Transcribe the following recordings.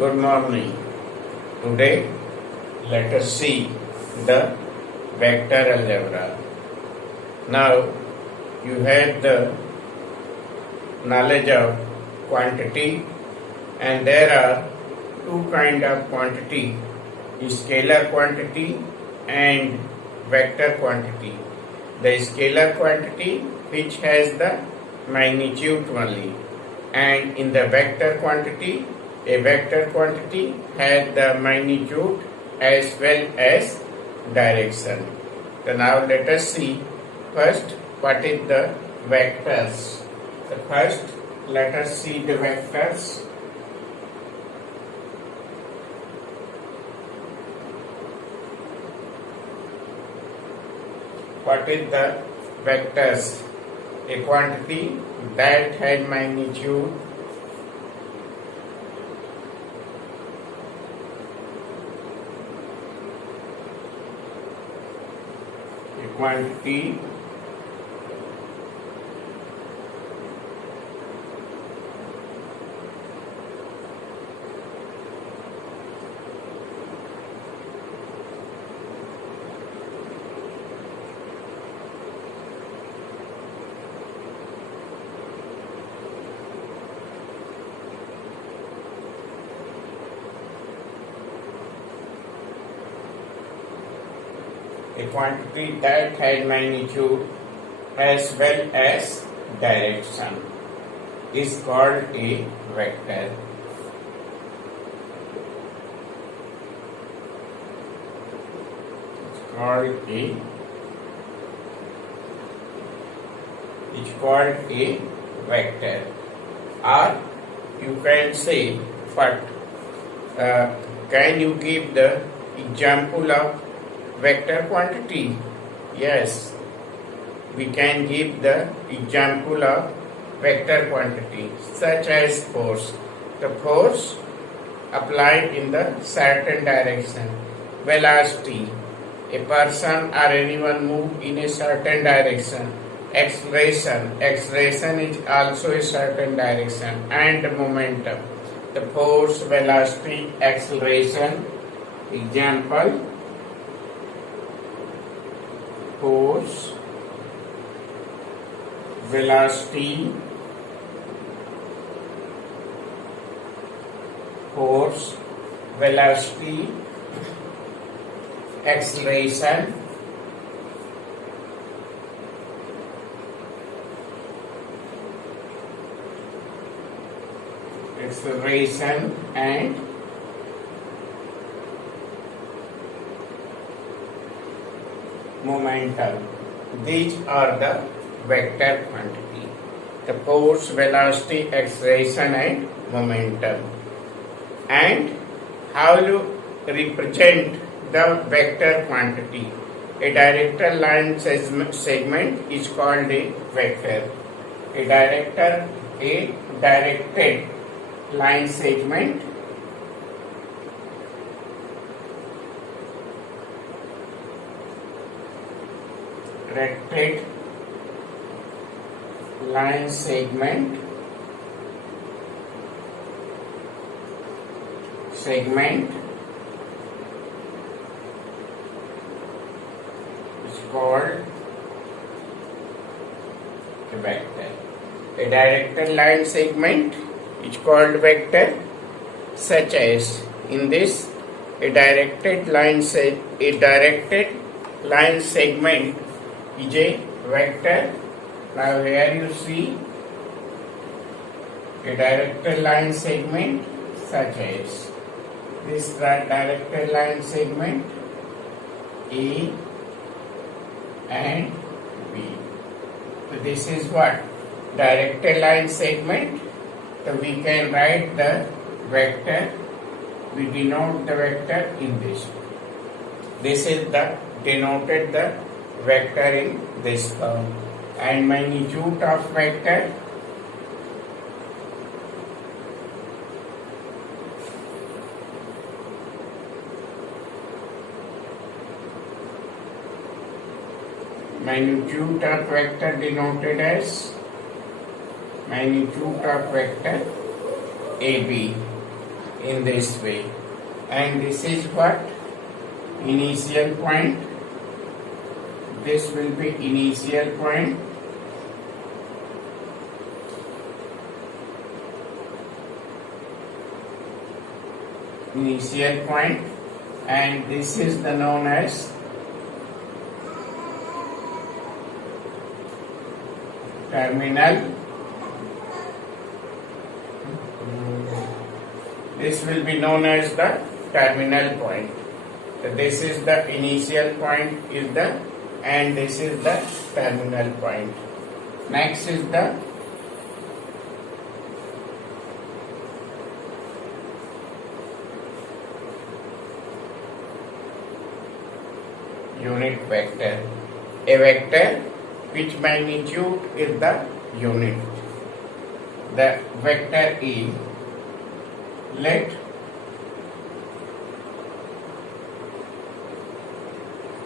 Good morning. Today, let us see the vector algebra. Now, you have the knowledge of quantity, and there are two kind of quantity: scalar quantity and vector quantity. The scalar quantity which has the magnitude only, and in the vector quantity, a vector quantity has the magnitude as well as direction. So now let us see first what is the vectors. So first let us see the vectors. What is the vectors? A quantity that has magnitude quantity that has magnitude as well as direction is called a vector. It's called a vector, or you can say what? Can you give the example of vector quantity? Yes, we can give the example of vector quantity, such as force. The force applied in the certain direction. Velocity, a person or anyone move in a certain direction. Acceleration is also a certain direction. And momentum, the force, velocity, acceleration. Example: force, velocity, acceleration, and momentum. These are the vector quantity: the force, velocity, acceleration, and momentum. And how you represent the vector quantity? A directed line segment is called a vector. A directed line segment segment is called a vector. A directed line segment is called vector, such as in this a directed line segment is a vector. Now here you see a directed line segment, such as this directed line segment A and B. So this is what? Directed line segment. So we can write the vector. We denote the vector in this. This is the denoted the vector in this term. And magnitude of vector, denoted as magnitude of vector AB. in this way. And this is what? Initial point. This will be initial point. Initial point, and this is the known as terminal. This will be known as the terminal point. So this is the initial point is the, and this is the terminal point. Next is the unit vector. A vector which magnitude is the unit. The vector E, let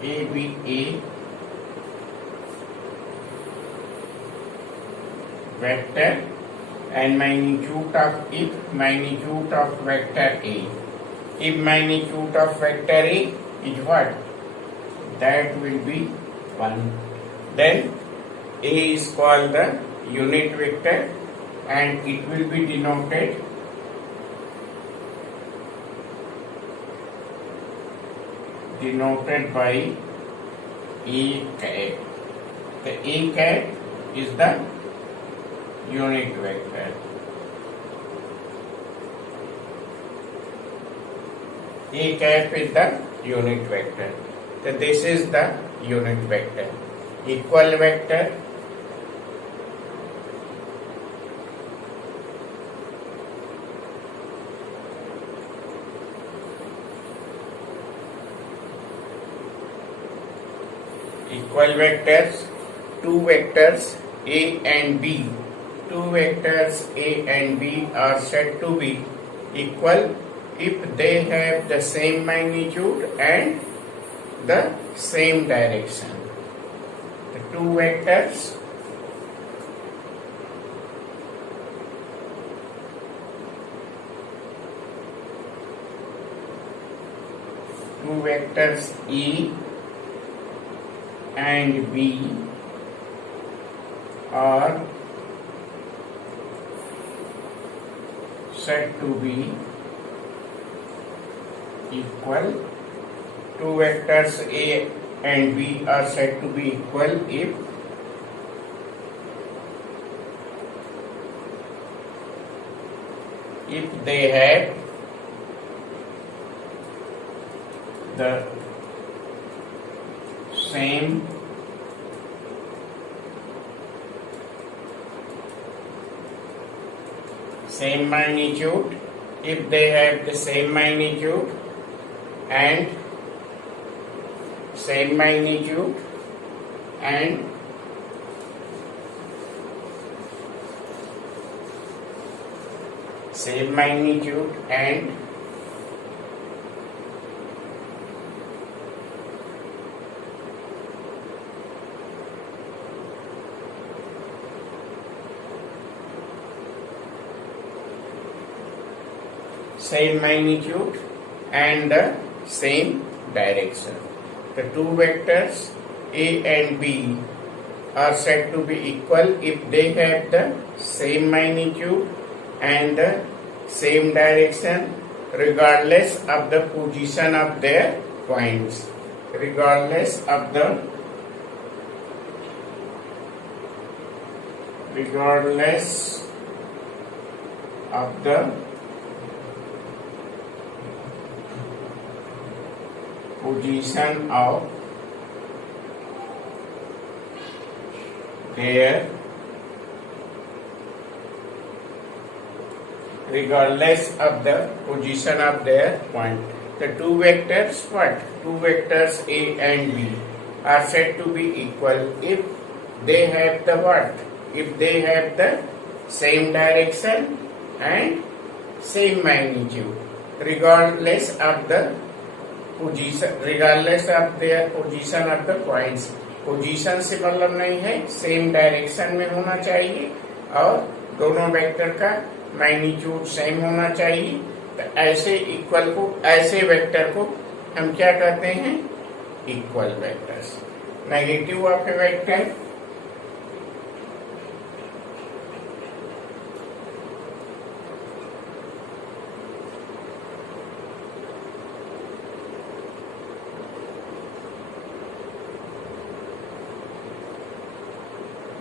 A be a vector and magnitude of vector A. If magnitude of vector A is what? That will be 1. Then A is called the unit vector and it will be denoted by A cap. The A cap is the unit vector. A cap is the unit vector. So this is the unit vector. Equal vector, equal vectors, two vectors A and B. Two vectors A and B are said to be equal if they have the same magnitude and the same direction. The two vectors E and B are said to be equal. Two vectors A and B are said to be equal if they have the same magnitude, if they have the same magnitude and same magnitude and same magnitude and same magnitude and the same direction. The two vectors A and B are said to be equal if they have the same magnitude and the same direction regardless of the position of their points. Regardless of the position of their point. The two vectors what? Two vectors A and B are said to be equal if they have the what? If they have the same direction and same magnitude regardless of their position of the points. Position से मतलब नहीं है, same direction में होना चाहिए और दोनों vector का मैग्नीट्यूड सेम होना चाहिए तो ऐसे इक्वल को, ऐसे वेक्टर को हम क्या कहते हैं? Equal vectors. Negative of A vector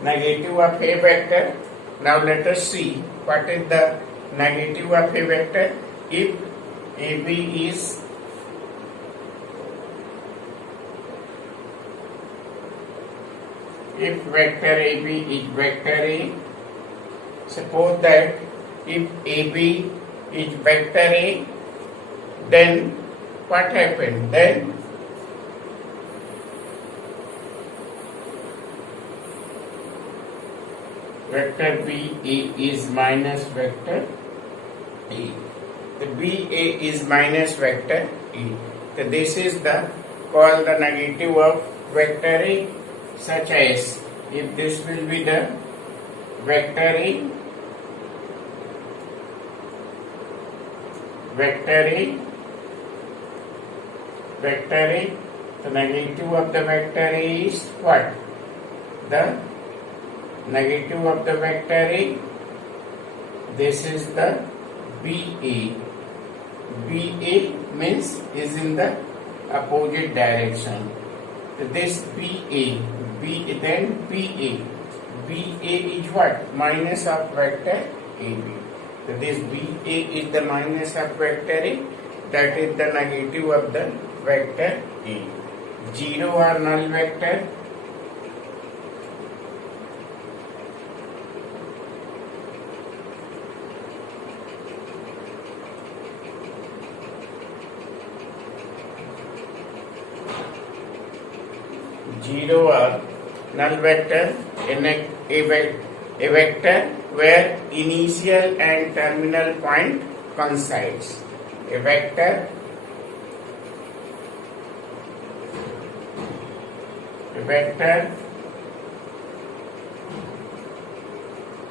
negative of a vector. Now let us see what is the negative of a vector. If AB is if vector AB is vector A, suppose that if AB is vector A, then what happened? Then vector BA is minus vector A. The BA is minus vector A. So this is the called the negative of vector A, such as if this will be the vector A, vector A, vector A. The negative of the vector A is what? The negative of the vector A, this is the BA. BA means is in the opposite direction. So this BA, then BA. BA is what? Minus of vector AB. So this BA is the minus of vector A, that is the negative of the vector A. Zero or null vector. Zero or null vector in a vector where initial and terminal point coincides. A vector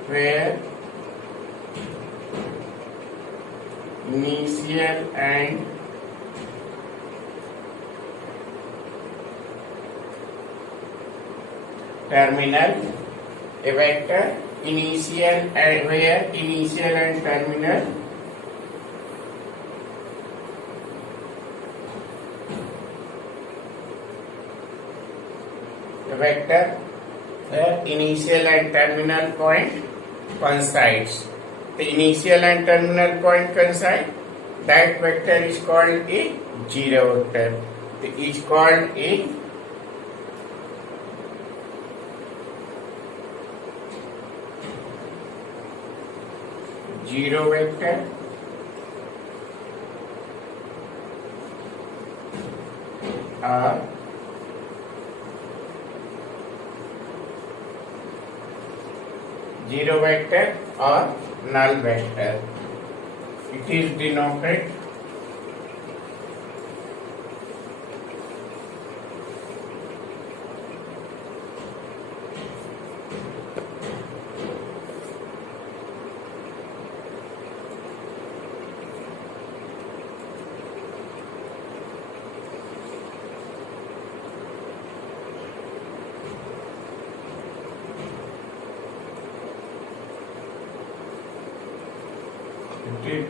where initial and terminal, a vector initial and where initial and terminal a vector where initial and terminal point coincides. The initial and terminal point coincide, that vector is called a zero vector. It is called a zero vector. Or zero vector or null vector. It is denoted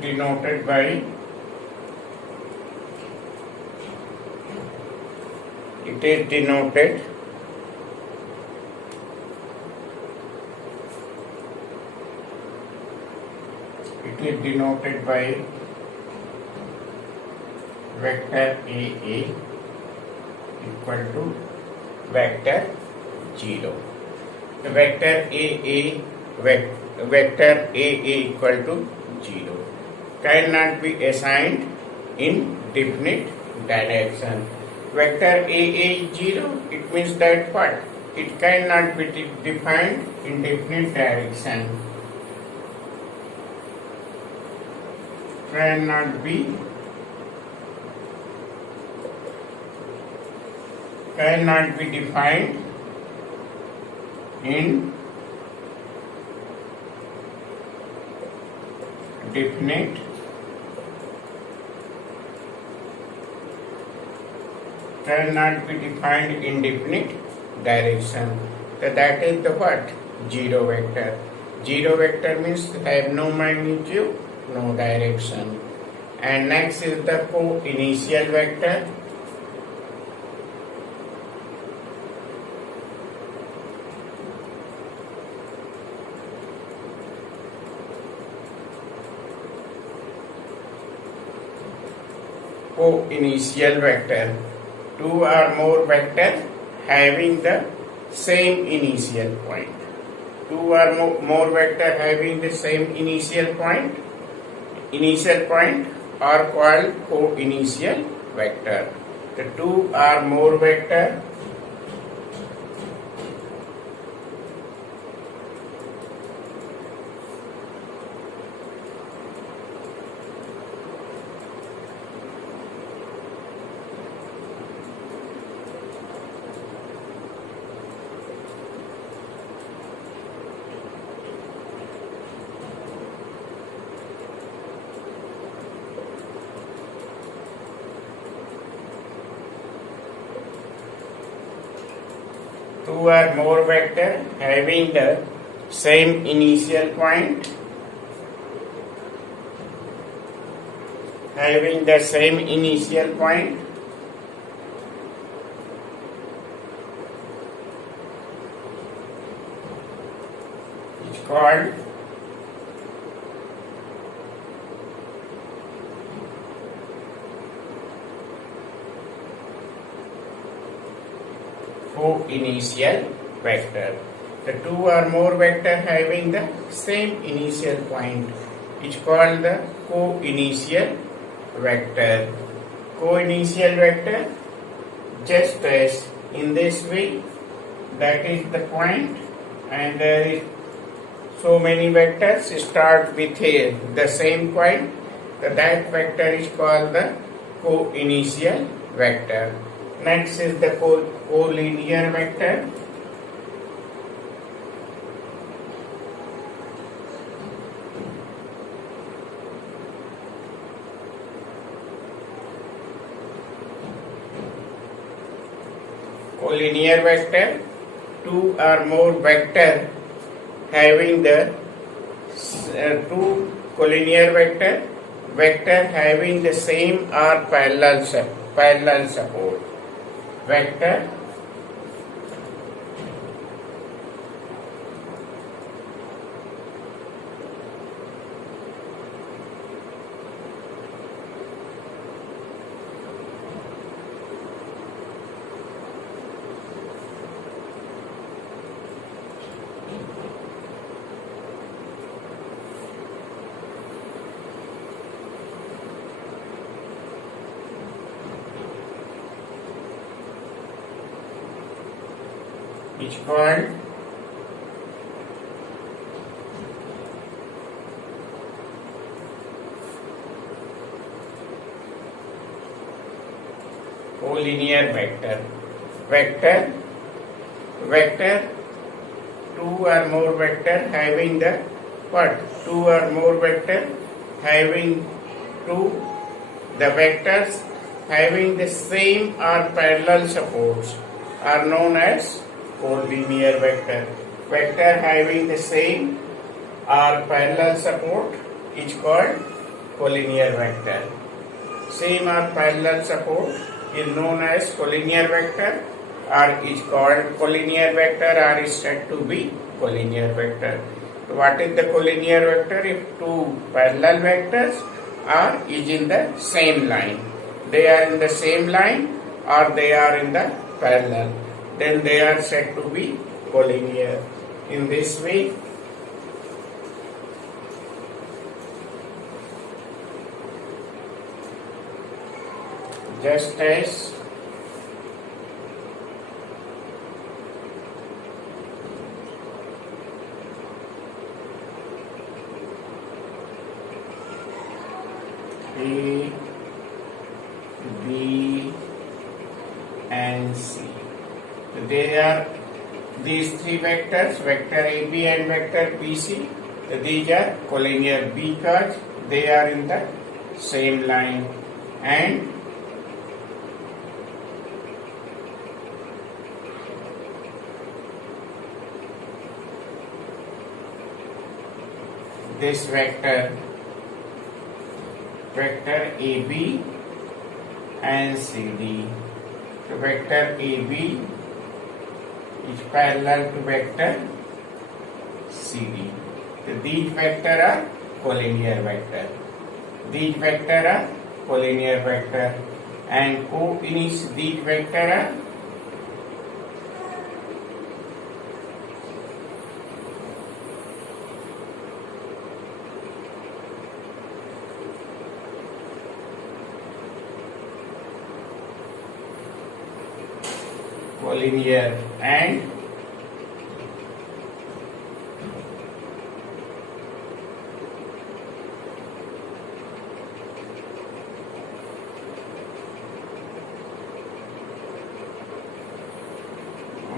denoted by it is denoted by vector AA equal to vector 0. The vector AA equal to 0 cannot be assigned in definite direction. Vector AA is 0, it means that what? It cannot be defined in definite direction. Cannot be defined in definite cannot be defined in definite direction. So that is the what? Zero vector. Zero vector means have no magnitude, no direction. And next is the co-initial vector. Co-initial vector. Two or more vectors having the same initial point. Two or more vectors having the same initial point are called co-initial vector. The two or more vector two or more vector having the same initial point, is called co-initial vector. The two or more vector having the same initial point is called the co-initial vector. Co-initial vector, just as in this way, that is the point, and there is so many vectors start with the same point. That vector is called the co-initial vector. Next is the collinear vector. Collinear vector, two or more vector having the two collinear vector having the same or parallel support. Vector is called collinear vector. Vector two or more vector having the what? Two or more vector having the vectors having the same or parallel supports are known as collinear vector. Vector having the same or parallel support is called collinear vector. Same or parallel support is known as collinear vector or is called collinear vector or is said to be collinear vector. So what is the collinear vector? If two parallel vectors are is in the same line, they are in the same line or they are in the parallel, then they are said to be collinear. In this way, just as A, B and C. They are these three vectors, vector AB and vector BC. These are collinear because they are in the same line and this vector AB and CD. So vector AB is parallel to vector CD. So these vectors are collinear vector. These vectors are collinear vector, and these vectors are collinear and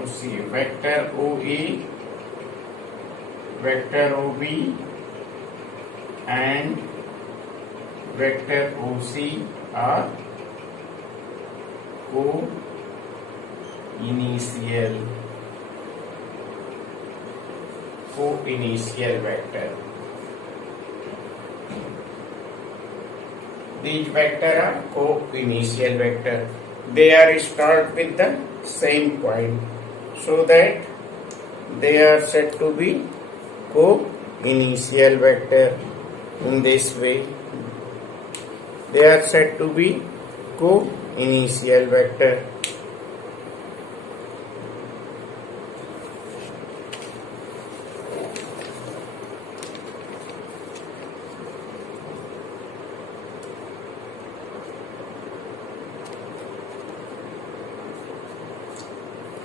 see vector OA, vector OB and vector OC are co-initial vector. These vectors are co-initial vector. They are start with the same point, so that they are said to be co-initial vector. In this way, they are said to be co-initial vector.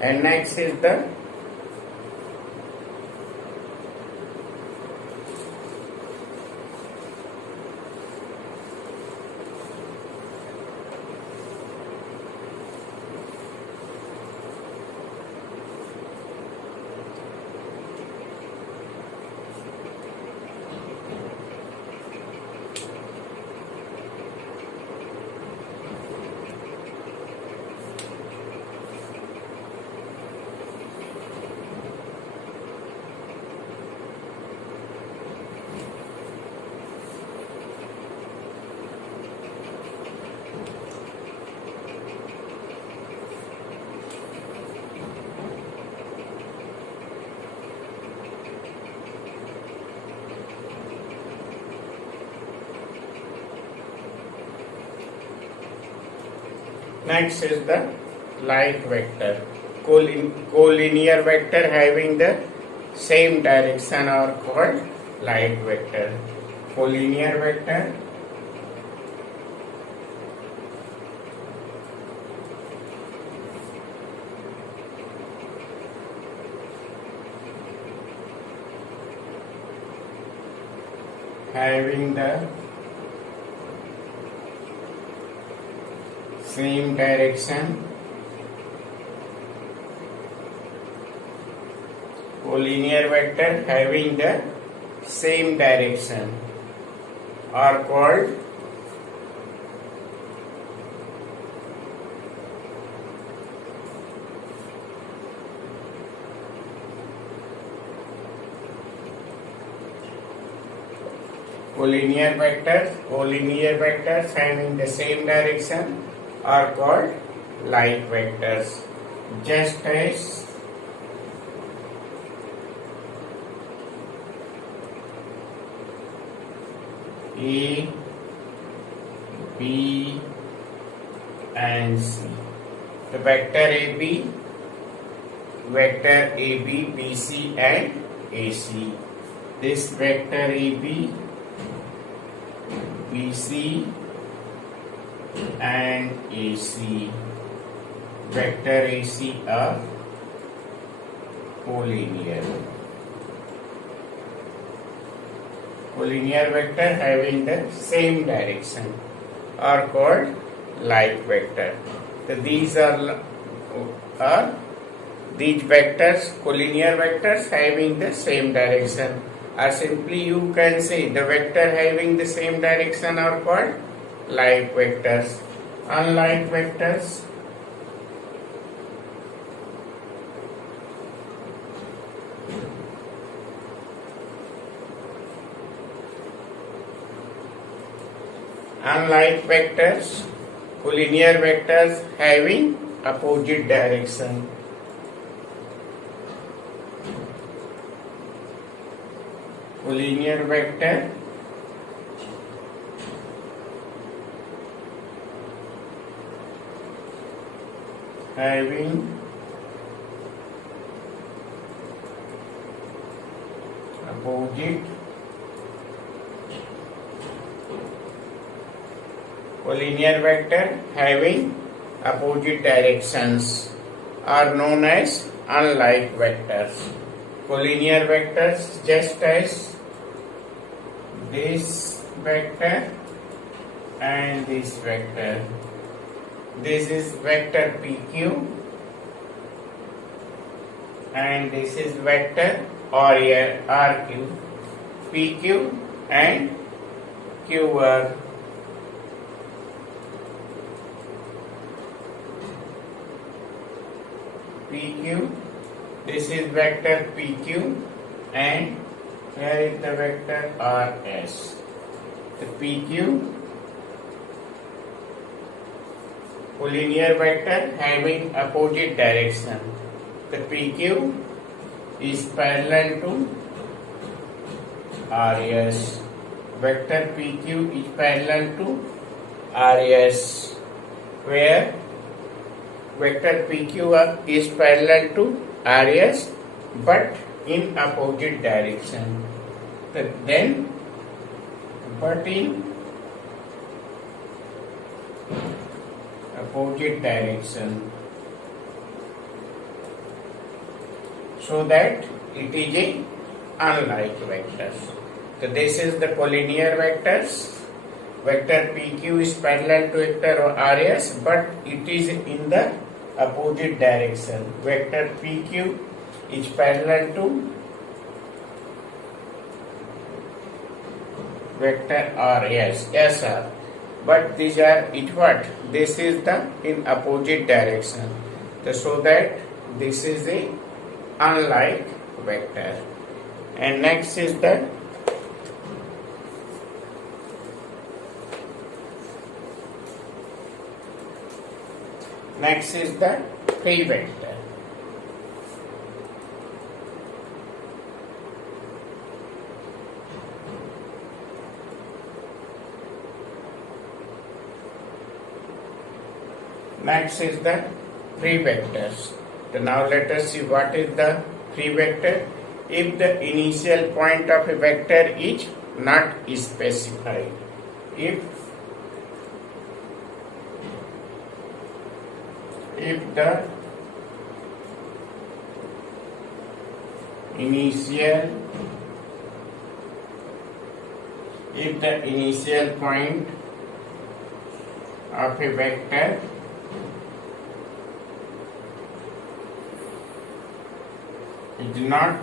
And next is the next is the like vector. Collinear vector having the same direction are called like vector. Collinear vector having the same direction. Collinear vector having the same direction are called collinear vectors having the same direction are called like vectors, just as A, B and C. The vector AB, BC and AC. This vector AB, BC and AC, vector AC are collinear. Collinear vector having the same direction are called like vector. So these are these vectors, collinear vectors having the same direction, or simply you can say the vector having the same direction are called like vectors. Unlike vectors unlike vectors, collinear vectors having opposite direction. Collinear vector having opposite collinear vector having opposite directions are known as unlike vectors. Collinear vectors just as this vector and this vector. This is vector PQ and this is vector RQ. PQ and QR. PQ, this is vector PQ and here is the vector RS. The PQ collinear vector having opposite direction. The PQ is parallel to RS. Vector PQ is parallel to RS, where vector PQ is parallel to RS but in opposite direction. But in opposite direction, so that it is a unlike vectors. So this is the collinear vectors. Vector PQ is parallel to vector RS but it is in the opposite direction. Vector PQ is parallel to vector RS, SR. But these are what? This is the in opposite direction. So that this is a unlike vector. And next is the free vector. Next is the free vectors. So now let us see what is the free vector. If the initial point of a vector is not specified. If the initial point of a vector is not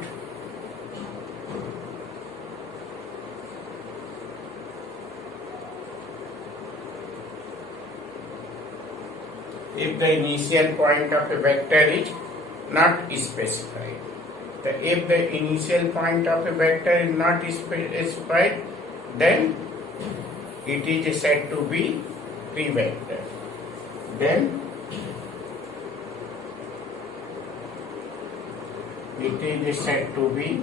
if the initial point of a vector is not specified. If the initial point of a vector is not specified, then it is said to be free vector. Then it is said to be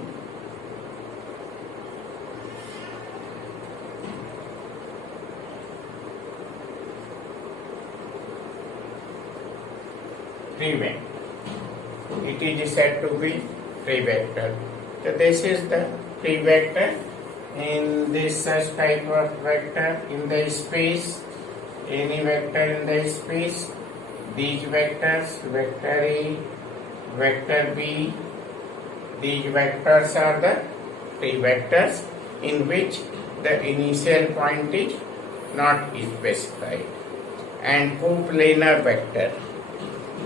free vector. It is said to be free vector. So this is the free vector. In this such type of vector in the space, any vector in the space, these vectors, vector A, vector B, these vectors are the free vectors in which the initial point is not specified. And coplanar vector.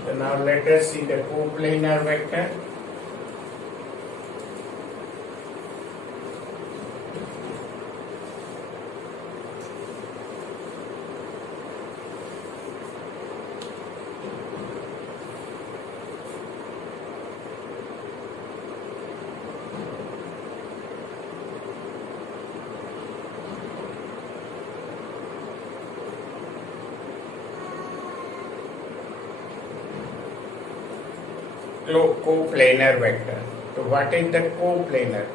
So now let us see the coplanar vector. coplanar vector. So what is the coplanar?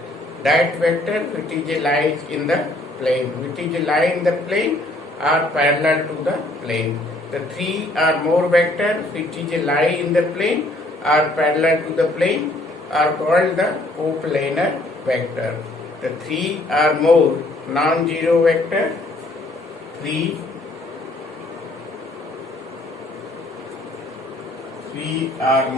That vector which is lies in the plane, which is lie in the plane are parallel to the plane. The three or more vector which is lie in the plane are parallel to the plane are called the coplanar vector. The three or more non-zero vector, three or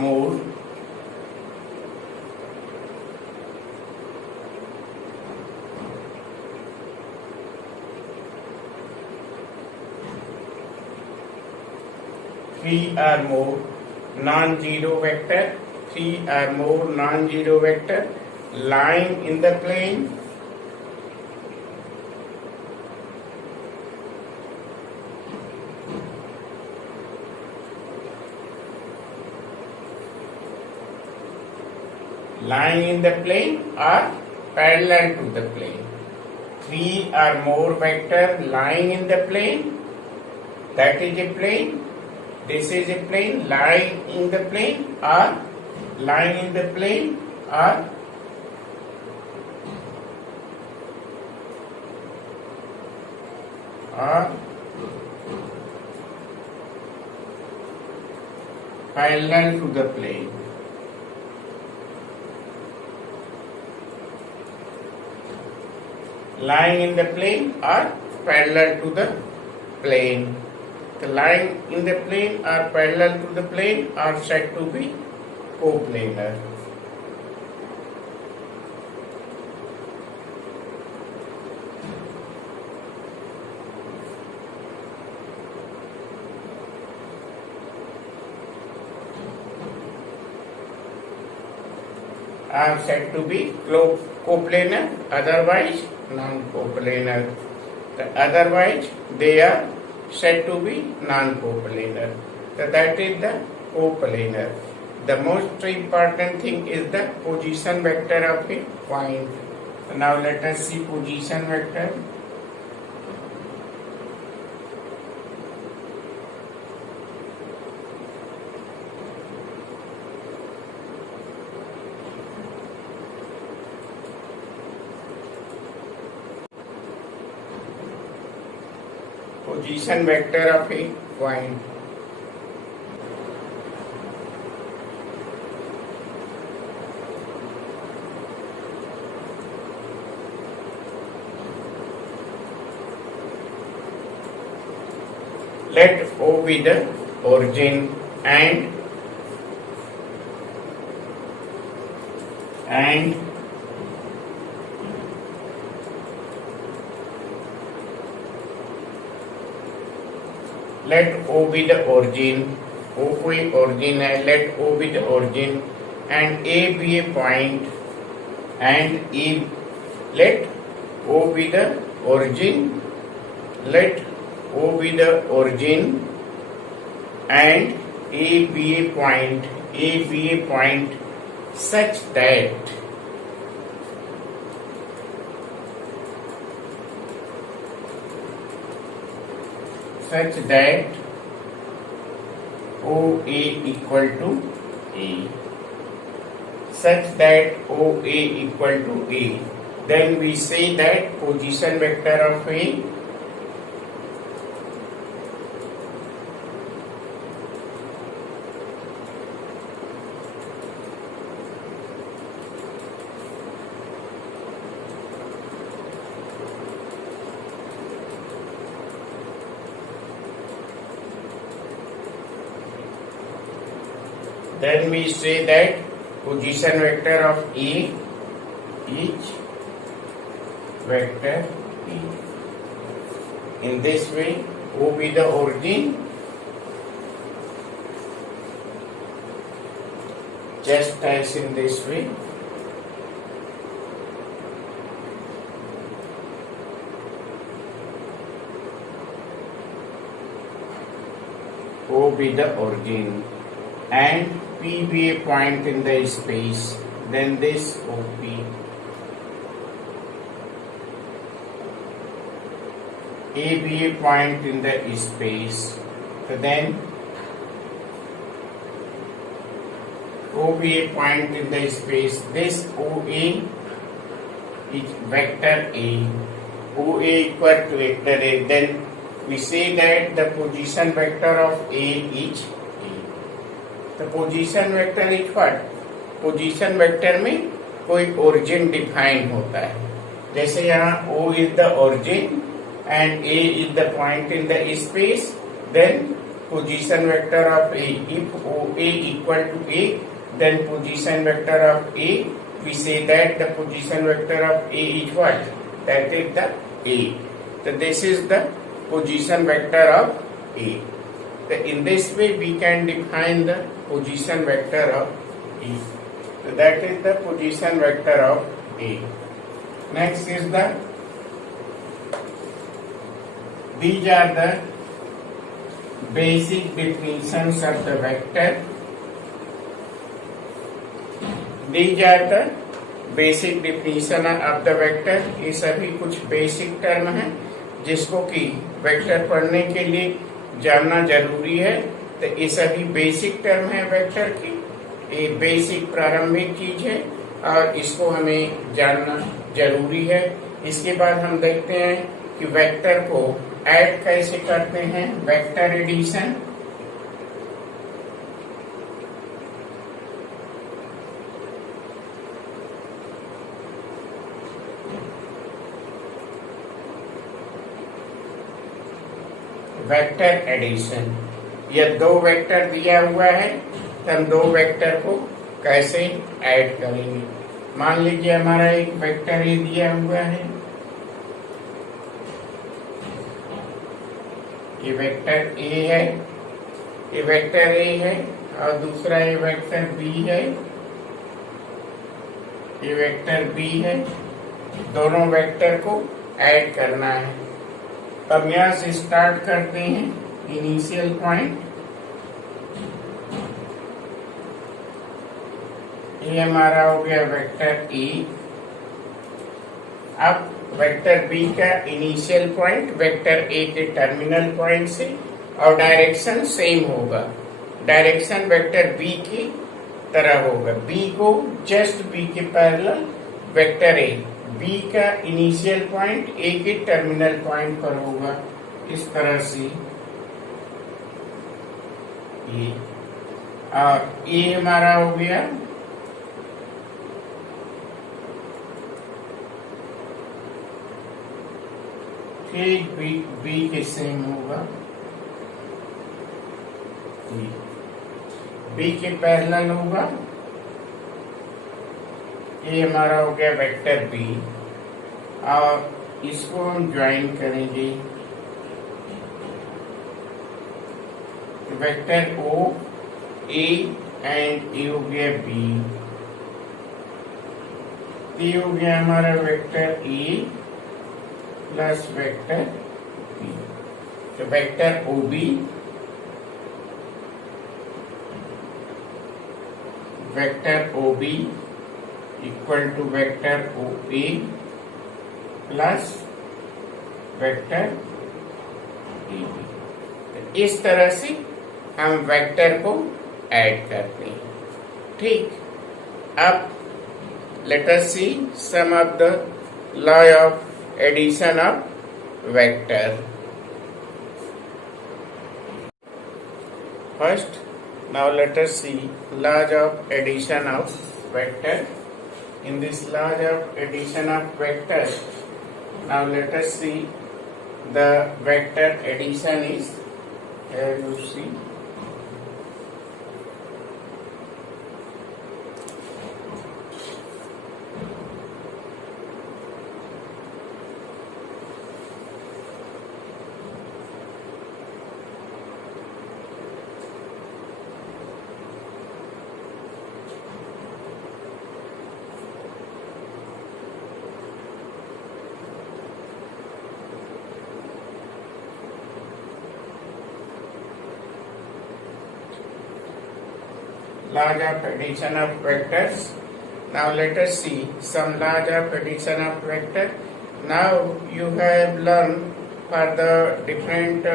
more non-zero vector, three or more non-zero vector lying in the plane are parallel to the plane. Three or more vector lying in the plane, that is a plane. This is a plane, lying in the plane or parallel to the plane. Lying in the plane or parallel to the plane. The line in the plane or parallel to the plane are said to be coplanar. Are said to be coplanar, otherwise non-coplanar. Otherwise they are said to be non-coplanar. So that is the coplanar. The most important thing is the position vector of a point. So now let us see position vector. Position vector of a point. Let O be the origin and let O be the origin, O कोई origin है, let O be the origin and A be a point and E, let O be the origin, let O be the origin and A be a point such that OA equal to A. Such that OA equal to A. Then we say that position vector of A then we say that position vector of A is vector P. In this way, O be the origin, just as in this way. O be the origin and P be a point in the space, then this OP. A be a point in the space, so then O be a point in the space. This OA is vector A. OA equal to vector A. Then we say that the position vector of A is A. The position vector is what? Position vector में कोई origin define होता है. जैसे यहाँ O is the origin and A is the point in the space, then position vector of A. If OA equal to A, then position vector of A, we say that the position vector of A is what? That is the A. So this is the position vector of A. So in this way we can define the position vector of A. So that is the position vector of A. Next is these are the basic definitions of the vector. These are the basic definition of the vector. ये सभी कुछ basic term हैं जिसको कि vector पढ़ने के लिए जानना जरूरी है. तो ये सभी बेसिक टर्म है वेक्टर की. ये बेसिक प्रारंभिक चीज है और इसको हमें जानना जरूरी है. इसके बाद हम देखते हैं कि वेक्टर को ऐड कैसे करते हैं. Vector addition. Vector addition. यह दो वेक्टर दिया हुआ है, हम दो वेक्टर को कैसे ऐड करेंगे. मान लीजिए हमारा एक वेक्टर ए दिया हुआ है. ये वेक्टर ए है, ये वेक्टर ए है और दूसरा ये वेक्टर बी है, ये वेक्टर बी है. दोनों वेक्टर को ऐड करना है. अब यहां से स्टार्ट करते हैं. इनिशियल पॉइंट ये हमारा हो गया वेक्टर ए. अब वेक्टर बी का इनिशियल पॉइंट वेक्टर ए के टर्मिनल पॉइंट से और डायरेक्शन सेम होगा. डायरेक्शन वेक्टर बी की तरह होगा. बी को जस्ट बी के पैरेलल वेक्टर ए. बी का इनिशियल पॉइंट ए के टर्मिनल पॉइंट पर होगा. इस तरह से ये और ए हमारा हो गया बी के सेम होगा. बी के पैरेलल होगा. ये हमारा हो गया वेक्टर बी और इसको हम ज्वाइन करेंगे. वेक्टर ओ ए एंड ए हो गया बी. ये हो गया हमारा vector A plus vector B. तो vector O B equal to vector O A plus vector A B. इस तरह से हम वेक्टर को ऐड करते हैं. ठीक. अब let us see some of the law of addition of vector. First, now let us see laws of addition of vector. In this laws of addition of vector, now let us see the vector addition is here you see. Laws of addition of vectors. Now let us see some laws of addition of vector. Now you have learned for the different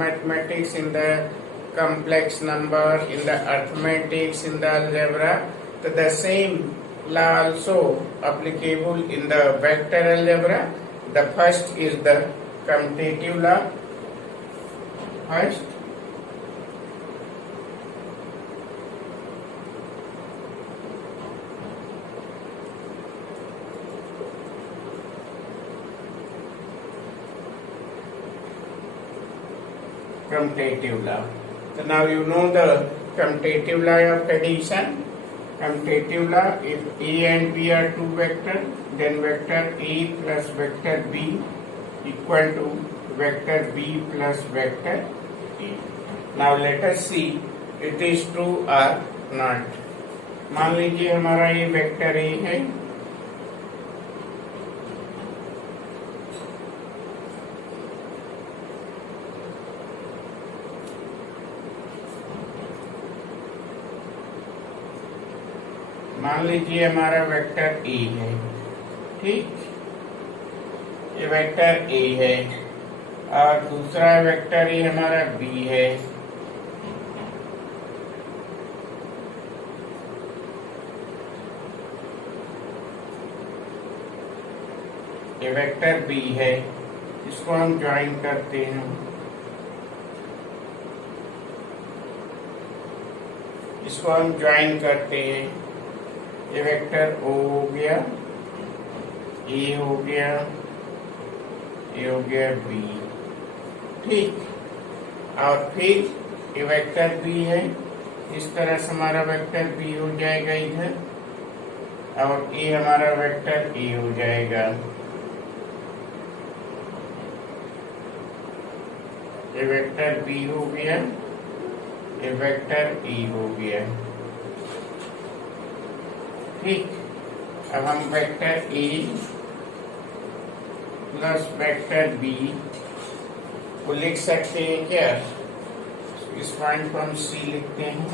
mathematics in the complex number in the arithmetics, in the algebra, so the same law also applicable in the vector algebra. The first is the commutative law. First, commutative law. So now you know the commutative law of addition. Commutative law, if A and B are two vectors, then vector A plus vector B equal to vector B plus vector A. Now let us see it is true or not. मान लीजिए हमारा ये vector A है, मान लीजिए हमारा vector ए है, ठीक, ये वेक्टर ए है और दूसरा वेक्टर ये हमारा बी है। ये वेक्टर बी है, इसको हम ज्वाइन करते हैं, इसको हम ज्वाइन करते हैं। ये वेक्टर ओ हो गया, ए हो गया, ए हो गया बी, ठीक, और फिर ये वेक्टर बी है, इस तरह से हमारा वेक्टर बी हो जाएगा इधर, और ये हमारा वेक्टर ए हो जाएगा। ये वेक्टर बी हो गया, ये वेक्टर ए हो गया, ठीक। अब हम vector A plus vector B को लिख सकते हैं क्या? इस पॉइंट को हम सी लिखते हैं,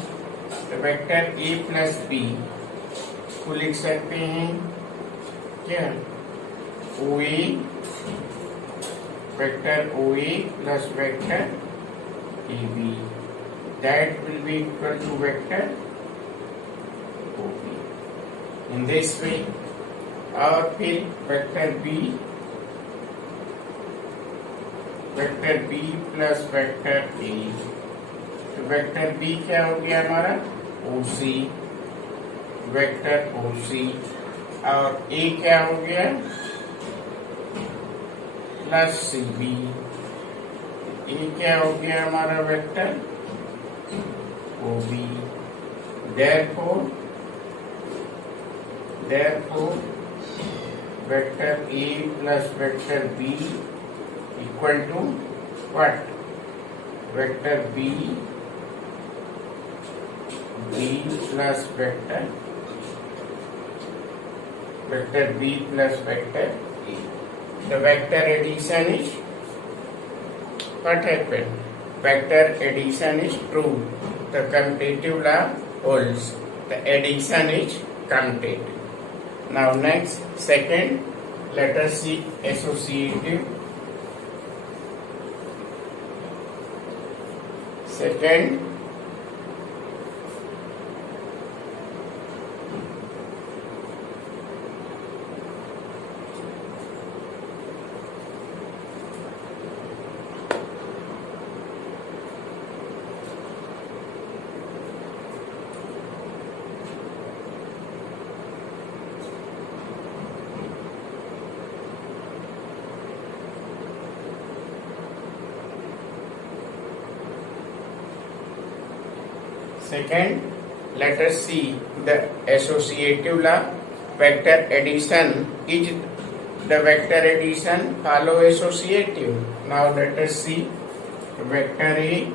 तो वेक्टर ए प्लस बी को लिख सकते हैं क्या? O A, vector O A plus vector A B, that will be equal to vector O B in this way. और फिर vector B plus vector A, तो वेक्टर बी क्या हो गया हमारा? ओ सी, वेक्टर ओ सी, और ए क्या हो गया? प्लस सी बी, ए क्या हो गया हमारा? Vector O B. therefore vector A plus vector B equal to what? Vector B plus vector B plus vector A. The vector addition is what happened? Vector addition is true. The commutative law holds. The addition is commutative. Now next, second, let us see associative. Second, let us see the associative law. Vector addition is the vector addition follow associative. Now let us see vector A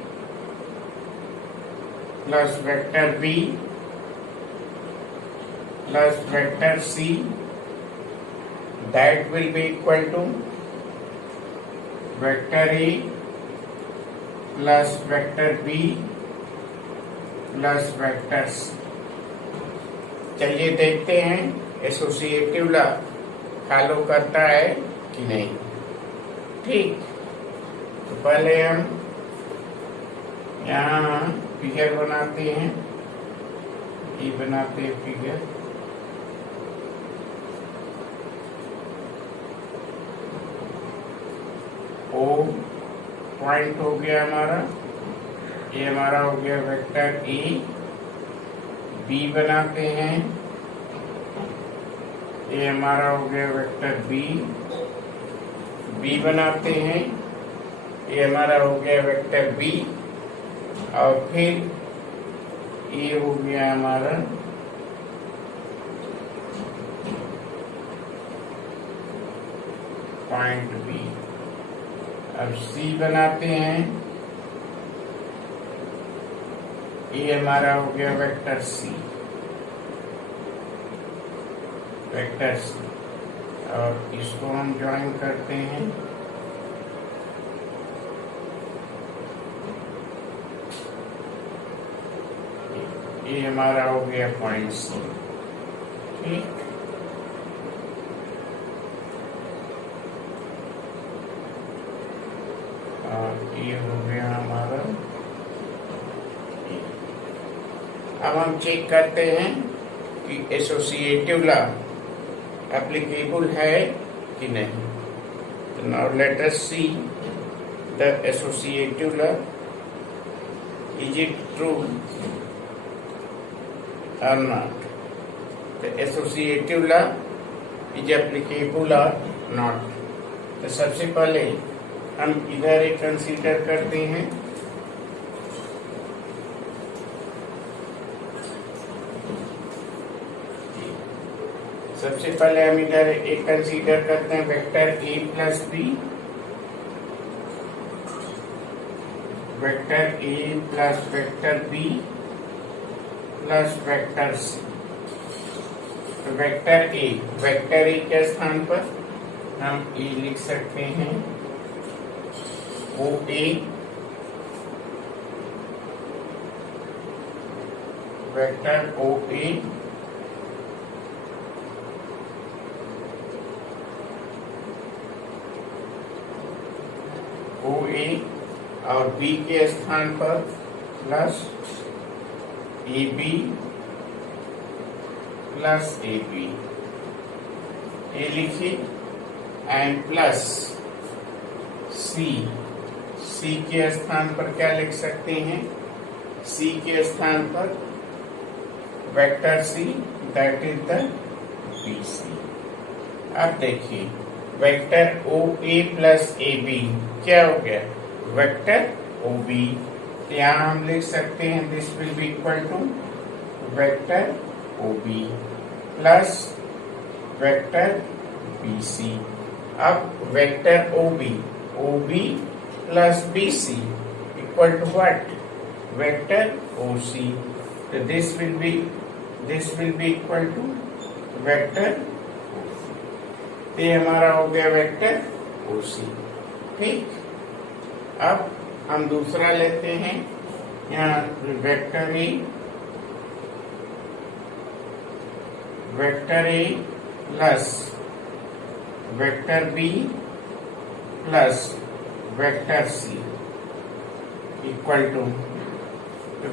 plus vector B plus vector C, that will be equal to vector A plus vector B plus vectors. चलिए देखते हैं associative law follow करता है कि नहीं, ठीक। तो पहले हम यहाँ फिगर बनाते हैं, ये बनाते हैं फिगर। ओ पॉइंट हो गया हमारा, ये हमारा हो गया वेक्टर ए। बी बनाते हैं, ये हमारा हो गया वेक्टर बी। बी बनाते हैं, ये हमारा हो गया वेक्टर बी। और फिर ये हो गया हमारा पॉइंट बी। अब सी बनाते हैं, ये हमारा हो गया वेक्टर सी, वेक्टर सी। और इसको हम ज्वाइन करते हैं, ये हमारा हो गया पॉइंट सी। ठीक, और ये हो गया हमारा। अब हम चेक करते हैं कि एसोसिएटिव लॉ एप्लीकेबल है कि नहीं। तो now let us see the associative law, is it true or not. The associative law is applicable or not. तो सबसे पहले हम इधर एक कंसीडर करते हैं, सबसे पहले हम इधर एक कंसीडर करते हैं vector A plus B, vector A plus vector B plus vector C. Vector A के स्थान पर हम ए लिख सकते हैं, ओ ए वेक्टर ओ ए और बी के स्थान पर plus A B plus A B, A लिखिए। एंड प्लस सी के स्थान पर क्या लिख सकते हैं, सी के स्थान पर vector C, that is the B C. अब देखिए vector O A plus A B क्या हो गया, वेक्टर ओ बी। यहाँ हम लिख सकते हैं this will be equal to vector O B plus vector B C. अब vector O B plus B C equal to what, vector O C. तो this will be equal to vector O C. तो ये हमारा हो गया vector O सी। ठीक, अब हम दूसरा लेते हैं, यहाँ vector A plus vector B plus vector C equal to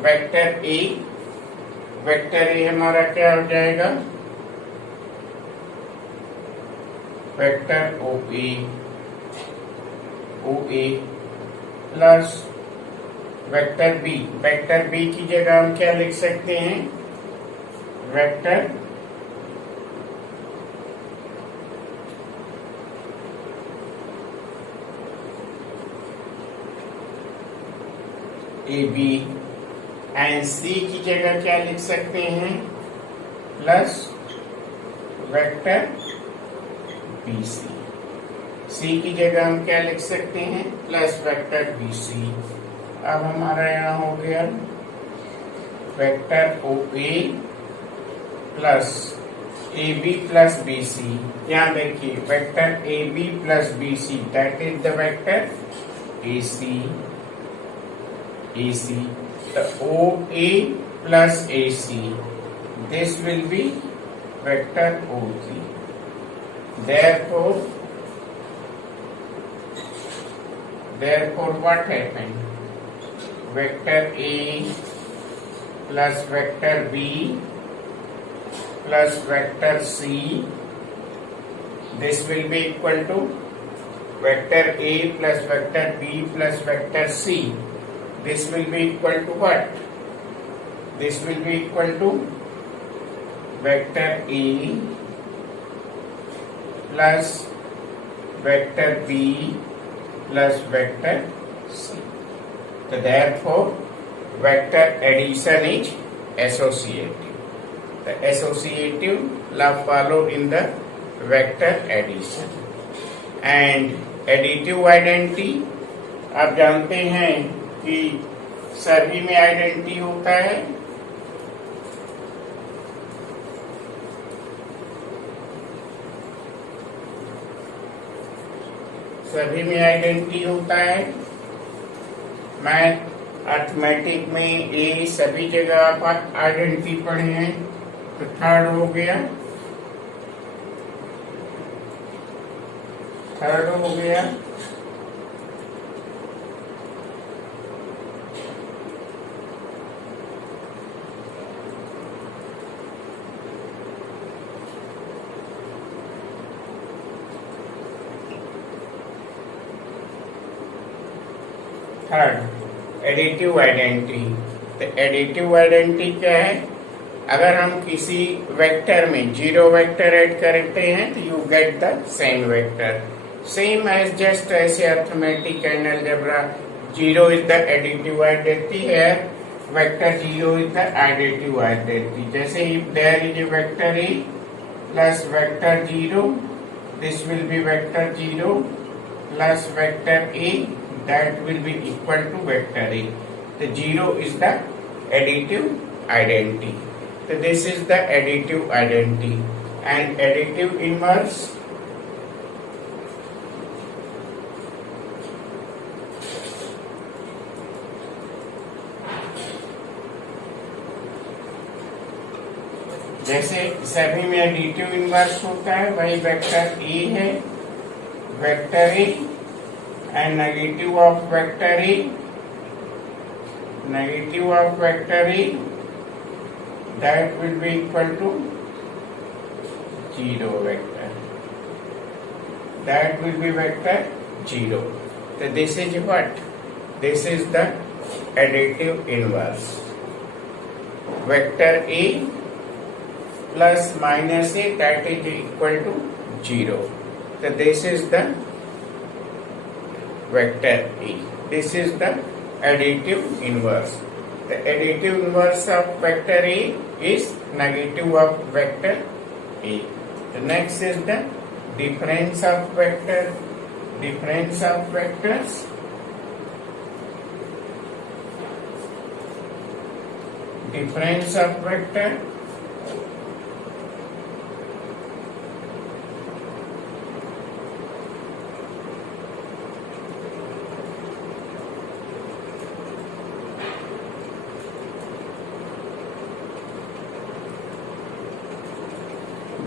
vector A हमारा क्या हो जाएगा, vector O A plus vector B की जगह हम क्या लिख सकते हैं, vector A B. And C की जगह क्या लिख सकते हैं, plus vector B C. C की जगह हम क्या लिख सकते हैं, प्लस वेक्टर बी सी। अब हमारा यहाँ हो गया vector O A plus A B plus B C. यहाँ देखिए vector A B plus B C, that is the vector A C. The OA plus AC, this will be vector OC. Therefore what happened? vector A plus vector B plus vector C. This will be equal to vector A plus vector B plus vector C. This will be equal to what? This will be equal to vector A plus vector B plus vector C. So therefore, vector addition is associative. The associative law follow in the vector addition. And additive identity आप जानते हैं कि सभी में identity होता है. सभी में आइडेंटिटी होता है. मैथ अर्थमेटिक में ए सभी जगह आप आइडेंटिटी पढ़े हैं. तो थर्ड हो गया. थर्ड हो गया थर्ड एडिटिव आइडेंटिटी. तो एडिटिव आइडेंटिटी क्या है? अगर हम किसी वेक्टर में जीरो वेक्टर ऐड करते हैं तो you get the same vector. Same as just ऐसे arithmetic and algebra. Zero is the additive identity है. Vector zero is the additive identity. जैसे if there is a vector A plus vector zero, this will be vector zero plus vector A, that will be equal to vector A. The zero is the additive identity. So this is the additive identity. And additive inverse, जैसे सभी में additive inverse होता है वही vector A है. Vector A and negative of vector A, negative of vector A, that will be equal to zero vector. That will be vector zero. So this is what? This is the additive inverse. Vector A plus minus A, that is equal to zero. So this is the vector A. This is the additive inverse. The additive inverse of vector A is negative of vector A. The next is the difference of vector. Difference of vectors. Difference of vector.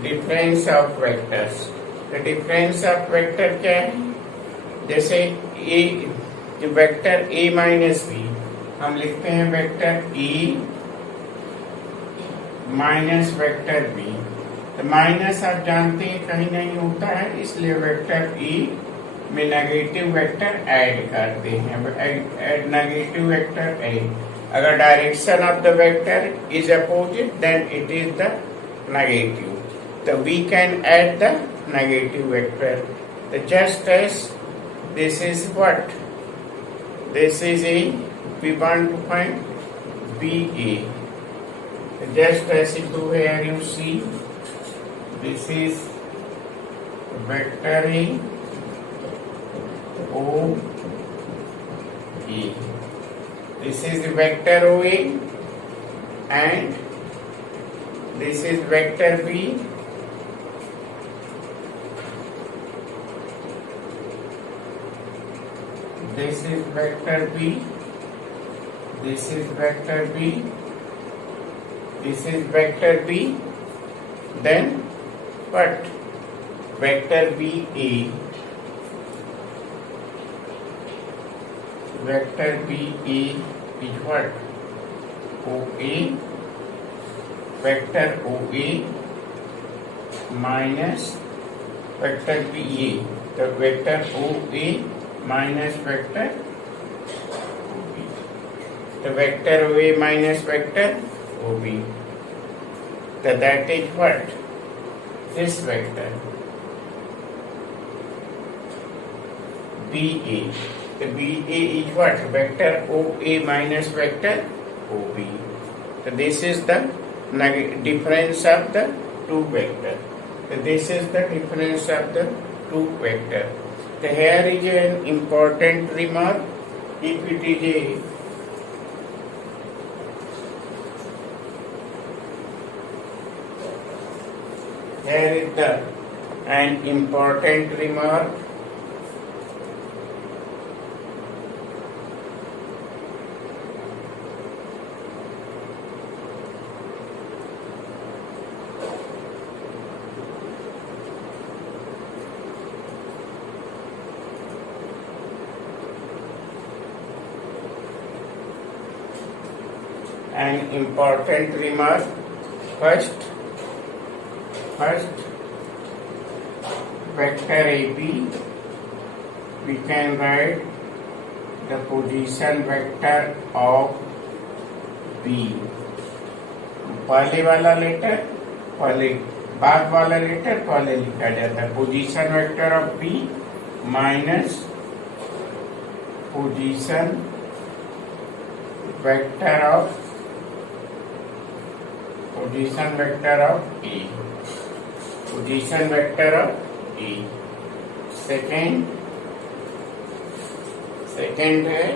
Difference of vectors. तो difference of vector क्या है? जैसे A vector A minus B हम लिखते हैं vector A minus vector B. तो minus आप जानते हैं कहीं नहीं होता है, इसलिए वेक्टर ए में नेगेटिव वेक्टर ऐड करते हैं. Negative vector add. अगर direction of the vector is opposite then it is the negative. So we can add the negative vector. So just as this is what? This is A. We want to find BA. So just as you do here, you see this is vector A O A. This is the vector OA and this is vector B. This is vector B. This is vector B. This is vector B. Then what? Vector BA. Vector BA is what? OA, vector OA minus vector BA. The vector OA minus vector OB. The vector OA minus vector OB. So that is what? This vector BA. The BA is what? Vector OA minus vector OB. So this is the difference of the two vector. So this is the difference of the two vector. So here is an important remark. If it is here is an important remark. An important remark. First vector AB, we can write the position vector of B. पहले वाला letter पहले, बाद वाला letter पहले लिखा जाता है. Position vector of B minus position vector of A. Position vector of A. Second है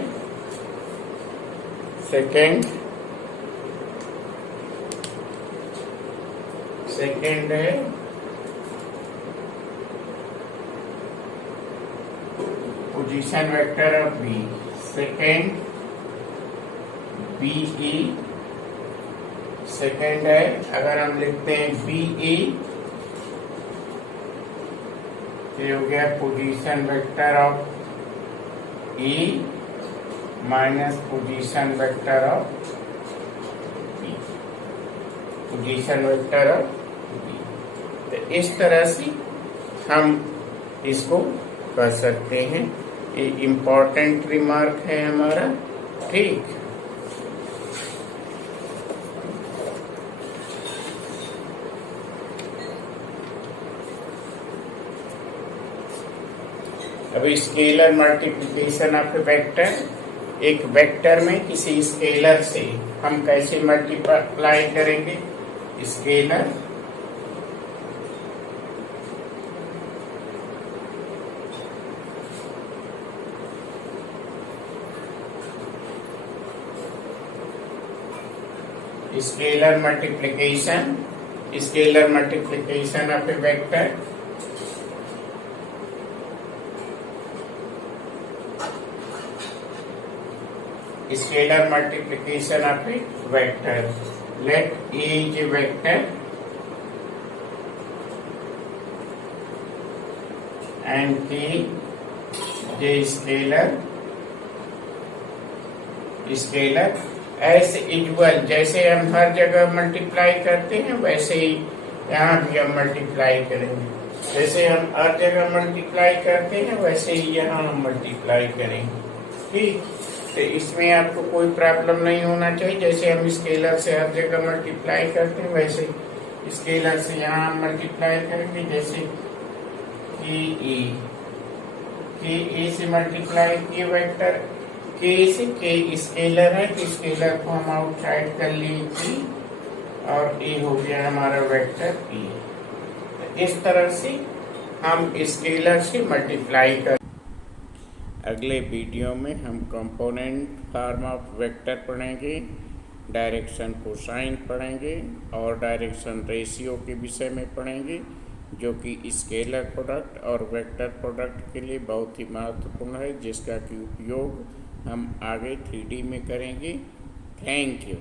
position vector of B. Second BE. Second है, अगर हम लिखते हैं BE, ये हो गया position vector of E minus position vector of B. Position vector of B. तो इस तरह से हम इसको कर सकते हैं. ये इम्पोर्टेंट रिमार्क है हमारा. ठीक. अभी स्केलर मल्टीप्लिकेशन ऑफ वेक्टर. एक वेक्टर में किसी स्केलर से हम कैसे मल्टीप्लाई करेंगे? Scalar multiplication of A vector. Scalar multiplication of a vector. Let A is a vector and K is a scalar. As usual, जैसे हम हर जगह मल्टीप्लाई करते हैं वैसे ही यहाँ भी हम मल्टीप्लाई करेंगे. जैसे हम हर जगह मल्टीप्लाई करते हैं वैसे ही यहाँ हम मल्टीप्लाई करेंगे. ठीक. तो इसमें आपको कोई प्रॉब्लम नहीं होना चाहिए. जैसे हम स्केलर से हर जगह मल्टीप्लाई करते हैं वैसे स्केलर से यहाँ हम मल्टीप्लाई करेंगे. जैसे के से मल्टीप्लाई किए वेक्टर के से. के स्केलर है तो स्केलर को हम आउटसाइड कर लिए की और ए हो गया हमारा वेक्टर E. तो इस तरह से हम स्केलर से मल्टीप्लाई कर. अगले वीडियो में हम कंपोनेंट फॉर्म ऑफ वेक्टर पढ़ेंगे, डायरेक्शन कोसाइन पढ़ेंगे और डायरेक्शन रेशियो के विषय में पढ़ेंगे, जो कि स्केलर प्रोडक्ट और वेक्टर प्रोडक्ट के लिए बहुत ही महत्वपूर्ण है, जिसका कि उपयोग हम आगे 3D में करेंगे. Thank you.